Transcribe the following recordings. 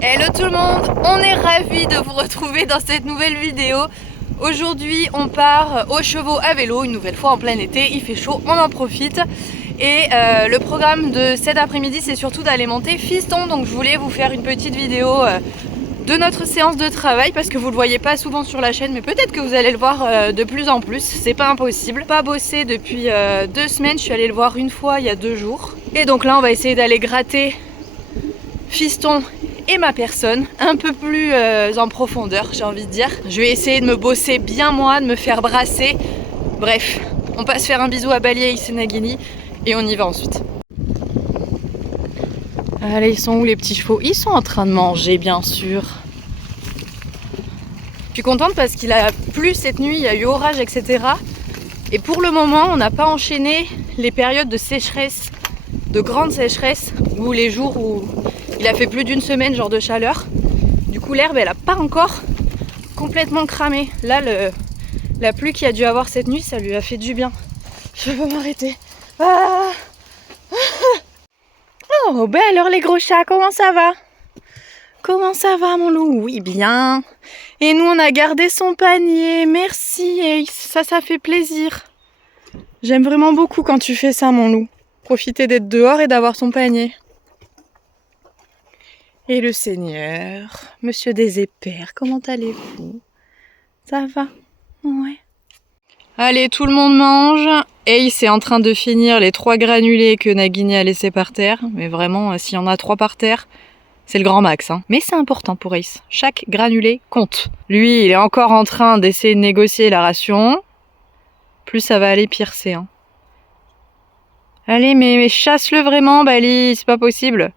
Hello tout le monde, on est ravis de vous retrouver dans cette nouvelle vidéo. Aujourd'hui on part aux chevaux à vélo, une nouvelle fois en plein été, il fait chaud, on en profite. Et le programme de cet après-midi c'est surtout d'aller monter Fiston, donc je voulais vous faire une petite vidéo de notre séance de travail parce que vous le voyez pas souvent sur la chaîne, mais peut-être que vous allez le voir de plus en plus, c'est pas impossible. Pas bossé depuis 2 semaines, je suis allée le voir une fois il y a 2 jours. Et donc là on va essayer d'aller gratter Fiston et ma personne un peu plus en profondeur, j'ai envie de dire. Je vais essayer de me bosser bien moi, de me faire brasser. Bref, on passe faire un bisou à Bali et Isenagini et on y va ensuite. Allez, ils sont où les petits chevaux? Ils sont en train de manger, bien sûr. Je suis contente parce qu'il a plu cette nuit, il y a eu orage, etc. Et pour le moment, on n'a pas enchaîné les périodes de sécheresse, de grande sécheresse, ou les jours où il a fait plus d'une semaine, genre de chaleur. Du coup, l'herbe, elle a pas encore complètement cramé. Là, la pluie qu'il y a dû avoir cette nuit, ça lui a fait du bien. Je peux m'arrêter. Ah. Oh, ben alors les gros chats, comment ça va? Comment ça va mon loup? Oui, bien. Et nous, on a gardé son panier. Merci, Ace. Ça fait plaisir. J'aime vraiment beaucoup quand tu fais ça, mon loup. Profiter d'être dehors et d'avoir son panier. Et le Seigneur, Monsieur des Épères, comment allez-vous? Ça va? Ouais. Allez, tout le monde mange. Ace est en train de finir les 3 granulés que Nagini a laissés par terre. Mais vraiment, s'il y en a 3 par terre, c'est le grand max. Hein. Mais c'est important pour Ace. Chaque granulé compte. Lui, il est encore en train d'essayer de négocier la ration. Plus ça va aller, pire c'est. Hein. Allez, mais chasse-le vraiment, Bali, c'est pas possible.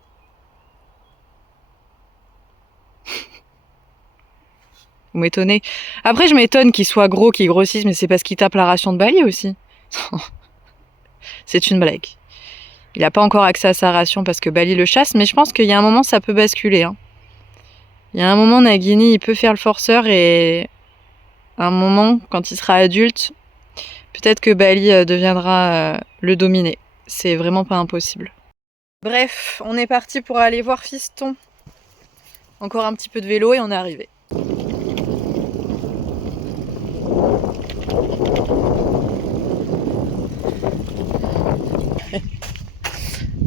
Vous m'étonnez. Après, je m'étonne qu'il soit gros, qu'il grossisse, mais c'est parce qu'il tape la ration de Bali aussi. C'est une blague. Il n'a pas encore accès à sa ration parce que Bali le chasse, mais je pense qu'il y a un moment, ça peut basculer. Hein. Il y a un moment, Nagini, il peut faire le forceur et un moment, quand il sera adulte, peut-être que Bali deviendra le dominé. C'est vraiment pas impossible. Bref, on est parti pour aller voir Fiston. Encore un petit peu de vélo et on est arrivé.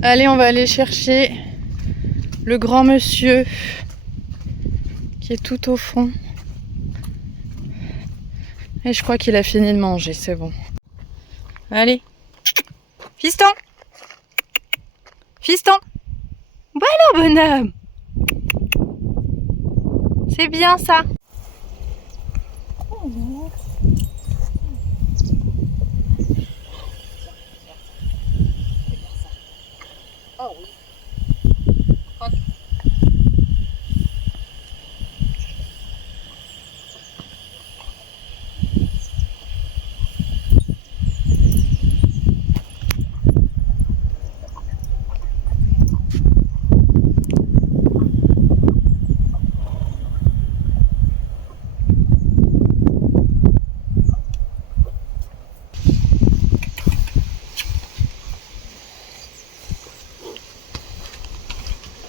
Allez, on va aller chercher le grand monsieur qui est tout au fond. Et je crois qu'il a fini de manger, c'est bon. Allez. Fiston! Fiston! Voilà, bonhomme! C'est bien ça! Oh. Oh oui.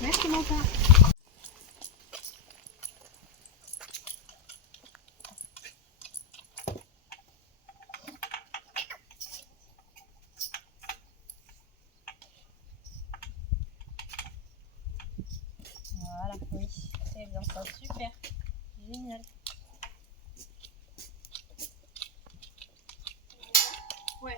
Merci mon père. Voilà, oui, c'est bien ça, super, génial. Ouais.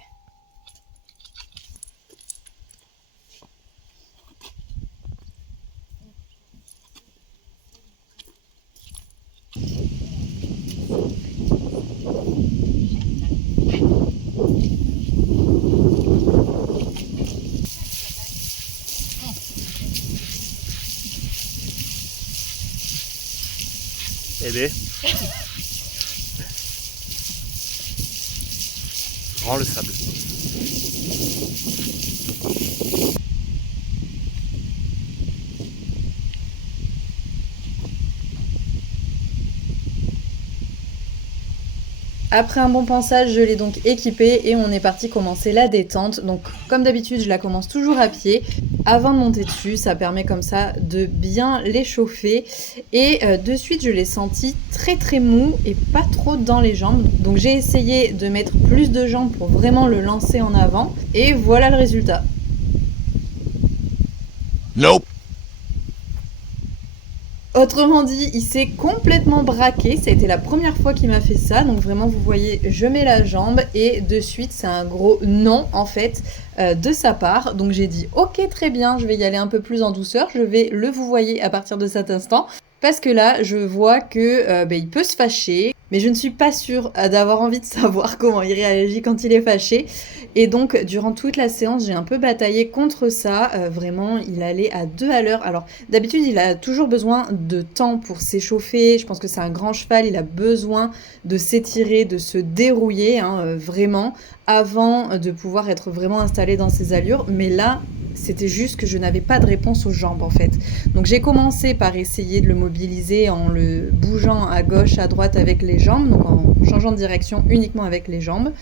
Eh bien, rends le sable. Après un bon pansage, je l'ai donc équipée et on est parti commencer la détente. Donc comme d'habitude, je la commence toujours à pied. Avant de monter dessus, ça permet comme ça de bien l'échauffer. Et de suite, je l'ai senti très très mou et pas trop dans les jambes. Donc j'ai essayé de mettre plus de jambes pour vraiment le lancer en avant. Et voilà le résultat. Nope. Autrement dit, il s'est complètement braqué. Ça a été la première fois qu'il m'a fait ça. Donc vraiment, vous voyez, je mets la jambe et de suite, c'est un gros non en fait de sa part. Donc j'ai dit ok, très bien, je vais y aller un peu plus en douceur. Je vais le vous voyez à partir de cet instant. Parce que là, je vois que il peut se fâcher. Mais je ne suis pas sûre d'avoir envie de savoir comment il réagit quand il est fâché. Et donc, durant toute la séance, j'ai un peu bataillé contre ça. Vraiment, il allait à 2 à l'heure. Alors, d'habitude, il a toujours besoin de temps pour s'échauffer. Je pense que c'est un grand cheval. Il a besoin de s'étirer, de se dérouiller, vraiment, avant de pouvoir être vraiment installé dans ses allures. Mais là, c'était juste que je n'avais pas de réponse aux jambes en fait. Donc j'ai commencé par essayer de le mobiliser en le bougeant à gauche, à droite avec les jambes, donc en changeant de direction uniquement avec les jambes.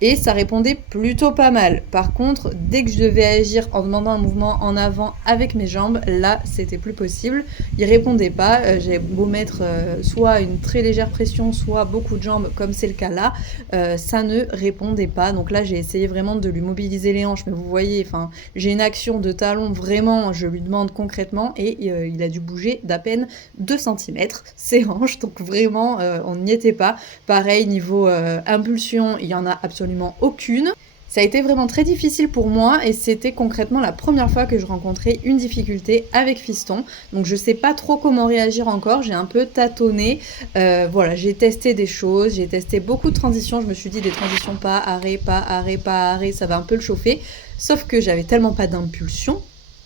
Et ça répondait plutôt pas mal. Par contre, dès que je devais agir en demandant un mouvement en avant avec mes jambes, là, c'était plus possible. Il répondait pas. J'avais beau mettre soit une très légère pression, soit beaucoup de jambes, comme c'est le cas là, ça ne répondait pas. Donc là, j'ai essayé vraiment de lui mobiliser les hanches. Mais vous voyez, enfin, j'ai une action de talon, vraiment, je lui demande concrètement, et il a dû bouger d'à peine 2 cm ses hanches. Donc vraiment, on n'y était pas. Pareil, niveau impulsion, il y en a absolument aucune. Ça a été vraiment très difficile pour moi et c'était concrètement la première fois que je rencontrais une difficulté avec Fiston. Donc je sais pas trop comment réagir encore, j'ai un peu tâtonné. Voilà, j'ai testé des choses, j'ai testé beaucoup de transitions. Je me suis dit des transitions pas arrêt, pas arrêt, pas arrêt, ça va un peu le chauffer. Sauf que j'avais tellement pas d'impulsion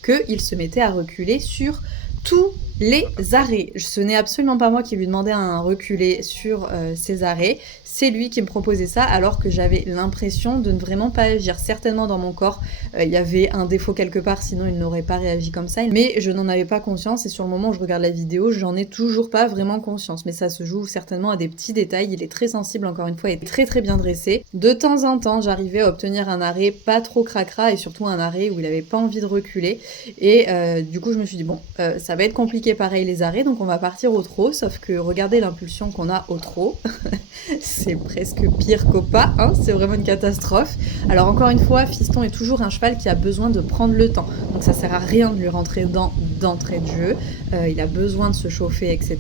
qu'il se mettait à reculer sur tous les arrêts. Ce n'est absolument pas moi qui lui demandais un reculer sur ses arrêts. C'est lui qui me proposait ça alors que j'avais l'impression de ne vraiment pas agir. Certainement dans mon corps, il y avait un défaut quelque part, sinon il n'aurait pas réagi comme ça. Mais je n'en avais pas conscience et sur le moment où je regarde la vidéo, j'en ai toujours pas vraiment conscience. Mais ça se joue certainement à des petits détails. Il est très sensible encore une fois et très très bien dressé. De temps en temps, j'arrivais à obtenir un arrêt pas trop cracra et surtout un arrêt où il avait pas envie de reculer. Et du coup, je me suis dit bon, ça va être compliqué pareil les arrêts, donc on va partir au trot. Sauf que regardez l'impulsion qu'on a au trot. C'est presque pire qu'au pas, c'est vraiment une catastrophe. Alors encore une fois, Fiston est toujours un cheval qui a besoin de prendre le temps. Donc ça sert à rien de lui rentrer dedans d'entrée de jeu. Il a besoin de se chauffer, etc.,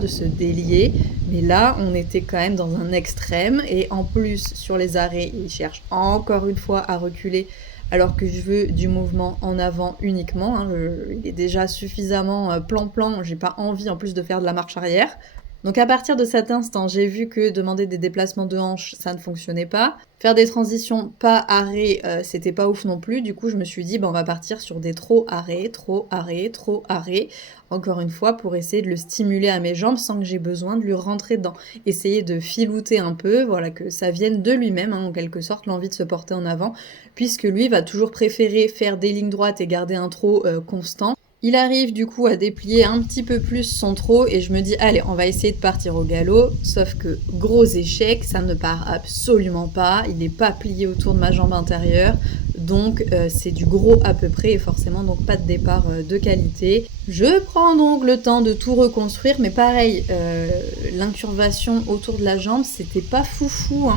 de se délier. Mais là, on était quand même dans un extrême. Et en plus, sur les arrêts, il cherche encore une fois à reculer alors que je veux du mouvement en avant uniquement. Il est déjà suffisamment plan-plan, j'ai pas envie en plus de faire de la marche arrière. Donc à partir de cet instant, j'ai vu que demander des déplacements de hanches, ça ne fonctionnait pas. Faire des transitions pas arrêt, c'était pas ouf non plus. Du coup, je me suis dit, on va partir sur des trop arrêt, trop arrêt, trop arrêt. Encore une fois, pour essayer de le stimuler à mes jambes sans que j'ai besoin de lui rentrer dedans. Essayer de filouter un peu, voilà, que ça vienne de lui-même, en quelque sorte, l'envie de se porter en avant. Puisque lui va toujours préférer faire des lignes droites et garder un trot constant. Il arrive du coup à déplier un petit peu plus son trot et je me dis allez, on va essayer de partir au galop, sauf que gros échec, ça ne part absolument pas, il n'est pas plié autour de ma jambe intérieure, donc c'est du gros à peu près et forcément donc pas de départ de qualité. Je prends donc le temps de tout reconstruire, mais pareil, l'incurvation autour de la jambe, c'était pas foufou,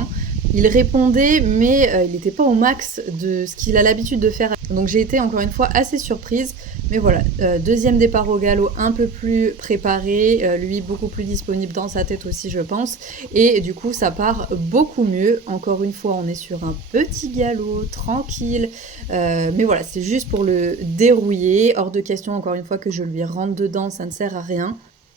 Il répondait, mais il n'était pas au max de ce qu'il a l'habitude de faire. Donc j'ai été encore une fois assez surprise. Mais voilà, deuxième départ au galop un peu plus préparé, lui beaucoup plus disponible dans sa tête aussi je pense. Et du coup ça part beaucoup mieux. Encore une fois on est sur un petit galop, tranquille. Mais voilà, c'est juste pour le dérouiller. Hors de question encore une fois que je lui rentre dedans, ça ne sert à rien.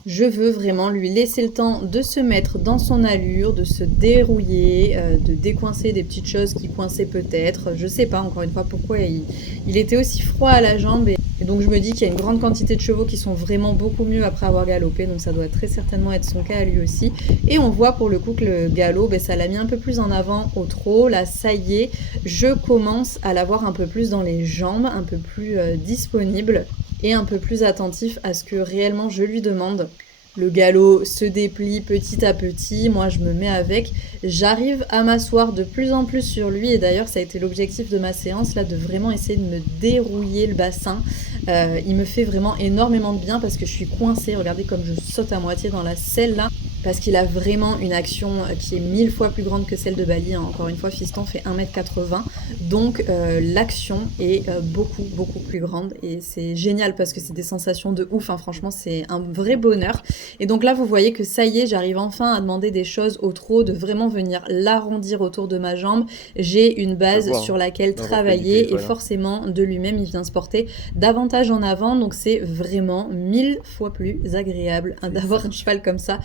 Je veux vraiment lui laisser le temps de se mettre dans son allure, de se dérouiller, de décoincer des petites choses qui coinçaient peut-être. Je sais pas encore une fois pourquoi il était aussi froid à la jambe. Et donc je me dis qu'il y a une grande quantité de chevaux qui sont vraiment beaucoup mieux après avoir galopé. Donc ça doit très certainement être son cas à lui aussi. Et on voit pour le coup que le galop, ça l'a mis un peu plus en avant au trot. Là ça y est, je commence à l'avoir un peu plus dans les jambes, un peu plus disponible. Et un peu plus attentif à ce que réellement je lui demande. Le galop se déplie petit à petit, moi je me mets avec, j'arrive à m'asseoir de plus en plus sur lui et d'ailleurs ça a été l'objectif de ma séance là, de vraiment essayer de me dérouiller le bassin. Il me fait vraiment énormément de bien parce que je suis coincée, regardez comme je saute à moitié dans la selle là. Parce qu'il a vraiment une action qui est 1000 fois plus grande que celle de Bali. Encore une fois, Fiston fait 1m80, donc l'action est beaucoup plus grande et c'est génial parce que c'est des sensations de ouf, hein. Franchement c'est un vrai bonheur. Et donc là vous voyez que ça y est, j'arrive enfin à demander des choses au trot, de vraiment venir l'arrondir autour de ma jambe. J'ai une base sur laquelle travailler et forcément de lui-même il vient se porter davantage en avant, donc c'est vraiment 1000 fois plus agréable d'avoir un cheval comme ça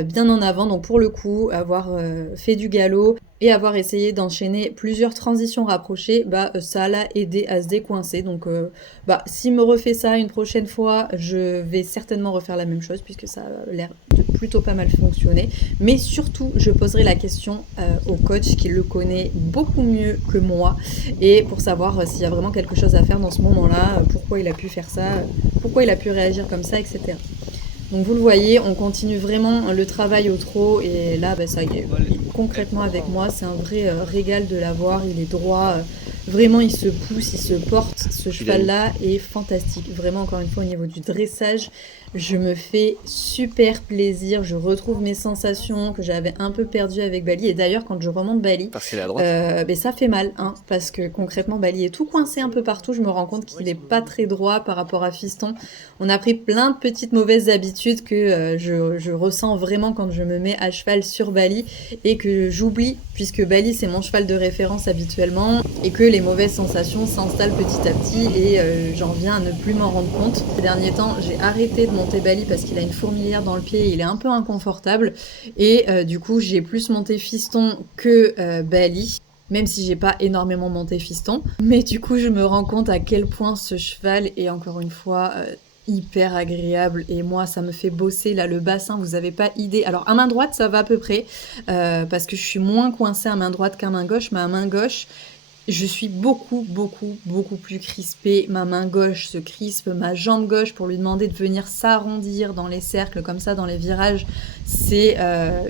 bien en avant. Donc pour le coup, avoir fait du galop et avoir essayé d'enchaîner plusieurs transitions rapprochées, ça l'a aidé à se décoincer. Donc s'il me refait ça une prochaine fois, je vais certainement refaire la même chose puisque ça a l'air de plutôt pas mal fonctionner. Mais surtout, je poserai la question au coach qui le connaît beaucoup mieux que moi et pour savoir s'il y a vraiment quelque chose à faire dans ce moment-là, pourquoi il a pu faire ça, pourquoi il a pu réagir comme ça, etc. Donc vous le voyez, on continue vraiment le travail au trot et là ça y est, concrètement avec moi, c'est un vrai régal de l'avoir, il est droit, vraiment il se pousse, il se porte, ce cheval-là est fantastique. Vraiment encore une fois au niveau du dressage, je me fais super plaisir, je retrouve mes sensations que j'avais un peu perdues avec Bali et d'ailleurs quand je remonte Bali, parce qu'il est à droite. ça fait mal, hein, parce que concrètement Bali est tout coincé un peu partout, je me rends compte qu'il est pas très droit par rapport à Fiston. On a pris plein de petites mauvaises habitudes que je ressens vraiment quand je me mets à cheval sur Bali et que j'oublie puisque Bali c'est mon cheval de référence habituellement et que les mauvaises sensations s'installent petit à petit et j'en viens à ne plus m'en rendre compte. Ces derniers temps, j'ai arrêté de monter Bali parce qu'il a une fourmilière dans le pied et il est un peu inconfortable et du coup j'ai plus monté Fiston que Bali. Même si j'ai pas énormément monté Fiston. Mais du coup, je me rends compte à quel point ce cheval est encore une fois hyper agréable. Et moi, ça me fait bosser là le bassin, vous avez pas idée. Alors à main droite, ça va à peu près. Parce que je suis moins coincée à main droite qu'à main gauche. Mais à main gauche, je suis beaucoup plus crispée. Ma main gauche se crispe, ma jambe gauche pour lui demander de venir s'arrondir dans les cercles comme ça, dans les virages. C'est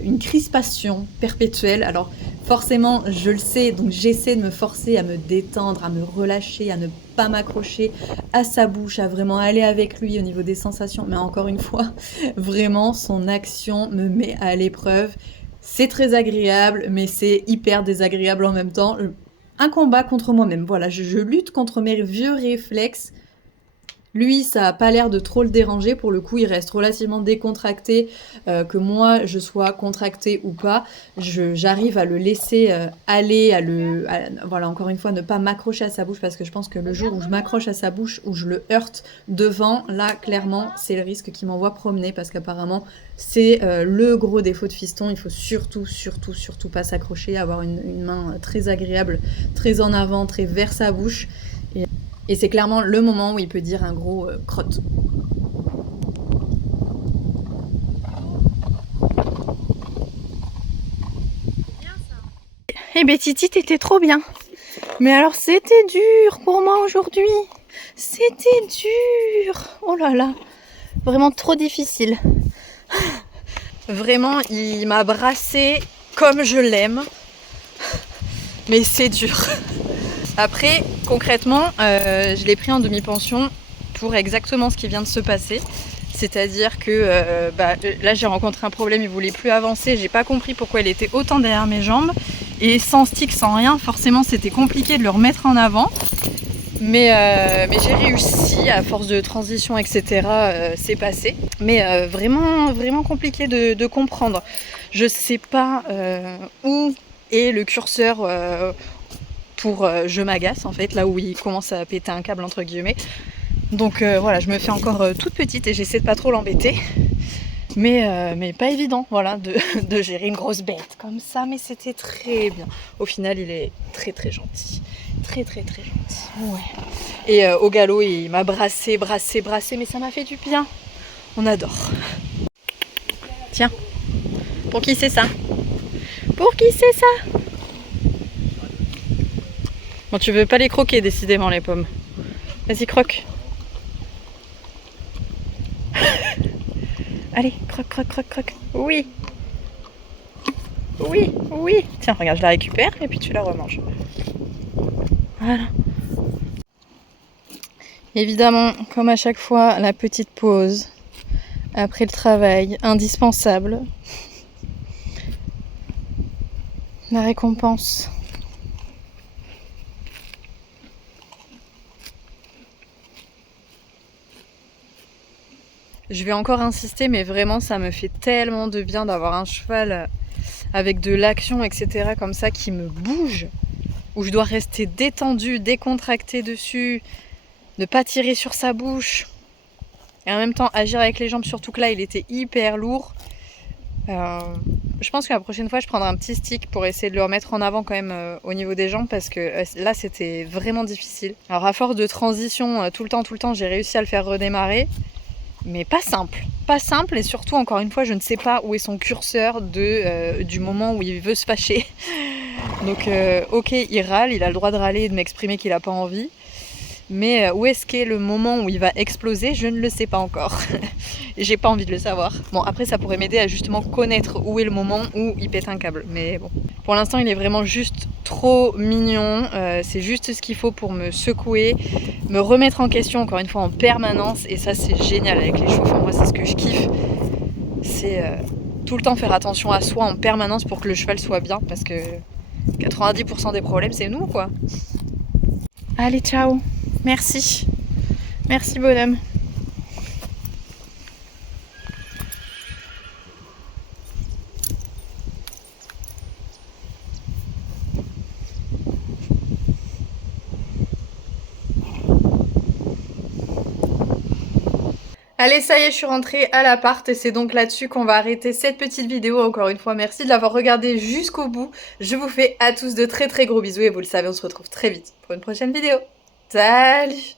une crispation perpétuelle. Alors forcément, je le sais, donc j'essaie de me forcer à me détendre, à me relâcher, à ne pas m'accrocher à sa bouche, à vraiment aller avec lui au niveau des sensations. Mais encore une fois, vraiment, son action me met à l'épreuve. C'est très agréable, mais c'est hyper désagréable en même temps. Un combat contre moi-même, voilà, je lutte contre mes vieux réflexes. Lui, ça a pas l'air de trop le déranger, pour le coup, il reste relativement décontracté, que moi, je sois contractée ou pas. J'arrive à le laisser aller, voilà, encore une fois, ne pas m'accrocher à sa bouche, parce que je pense que le jour où je m'accroche à sa bouche, où je le heurte devant, là, clairement, c'est le risque qui m'envoie promener, parce qu'apparemment, c'est le gros défaut de Fiston. Il faut surtout pas s'accrocher, avoir une main très agréable, très en avant, très vers sa bouche. Et c'est clairement le moment où il peut dire un gros crotte. Eh ben Titi, t'étais trop bien. Mais alors c'était dur pour moi aujourd'hui. C'était dur. Oh là là. Vraiment trop difficile. Vraiment, il m'a brassé comme je l'aime. Mais c'est dur. Après, concrètement, je l'ai pris en demi-pension pour exactement ce qui vient de se passer. C'est-à-dire que là, j'ai rencontré un problème, il voulait plus avancer. J'ai pas compris pourquoi il était autant derrière mes jambes. Et sans stick, sans rien, forcément, c'était compliqué de le remettre en avant. Mais j'ai réussi, à force de transition, etc., c'est passé. Mais vraiment compliqué de comprendre. Je sais pas où est le curseur pour je m'agace en fait, là où il commence à péter un câble entre guillemets. Donc voilà, je me fais encore toute petite et j'essaie de pas trop l'embêter. Mais pas évident, voilà, de gérer une grosse bête comme ça, mais c'était très bien. Au final, il est très gentil. Très gentil. Ouais. Et au galop, il m'a brassé, mais ça m'a fait du bien. On adore. Tiens, pour qui c'est ça? Pour qui c'est ça? Bon, tu veux pas les croquer décidément les pommes. Vas-y, croque. Allez, croque, croque, croque, croque. Oui. Oui, oui. Tiens, regarde, je la récupère et puis tu la remanges. Voilà. Évidemment, comme à chaque fois, la petite pause après le travail, indispensable. La récompense. Je vais encore insister, mais vraiment, ça me fait tellement de bien d'avoir un cheval avec de l'action, etc. comme ça, qui me bouge, où je dois rester détendue, décontractée dessus, ne pas tirer sur sa bouche, et en même temps agir avec les jambes, surtout que là, il était hyper lourd. Je pense que la prochaine fois, je prendrai un petit stick pour essayer de le remettre en avant quand même au niveau des jambes, parce que là, c'était vraiment difficile. Alors, à force de transition, tout le temps, j'ai réussi à le faire redémarrer. Mais pas simple et surtout encore une fois je ne sais pas où est son curseur du moment où il veut se fâcher. Donc ok, il râle, il a le droit de râler et de m'exprimer qu'il n'a pas envie, mais où est-ce qu'est le moment où il va exploser, je ne le sais pas encore. Et j'ai pas envie de le savoir. Bon, après ça pourrait m'aider à justement connaître où est le moment où il pète un câble, mais bon. Pour l'instant il est vraiment juste trop mignon, c'est juste ce qu'il faut pour me secouer, me remettre en question encore une fois en permanence, et ça c'est génial avec les chevaux. Enfin, moi c'est ce que je kiffe, c'est tout le temps faire attention à soi en permanence pour que le cheval soit bien, parce que 90% des problèmes c'est nous quoi. Allez, ciao, merci bonhomme. Allez, ça y est, je suis rentrée à l'appart et c'est donc là-dessus qu'on va arrêter cette petite vidéo. Encore une fois, merci de l'avoir regardée jusqu'au bout. Je vous fais à tous de très gros bisous et vous le savez, on se retrouve très vite pour une prochaine vidéo. Salut!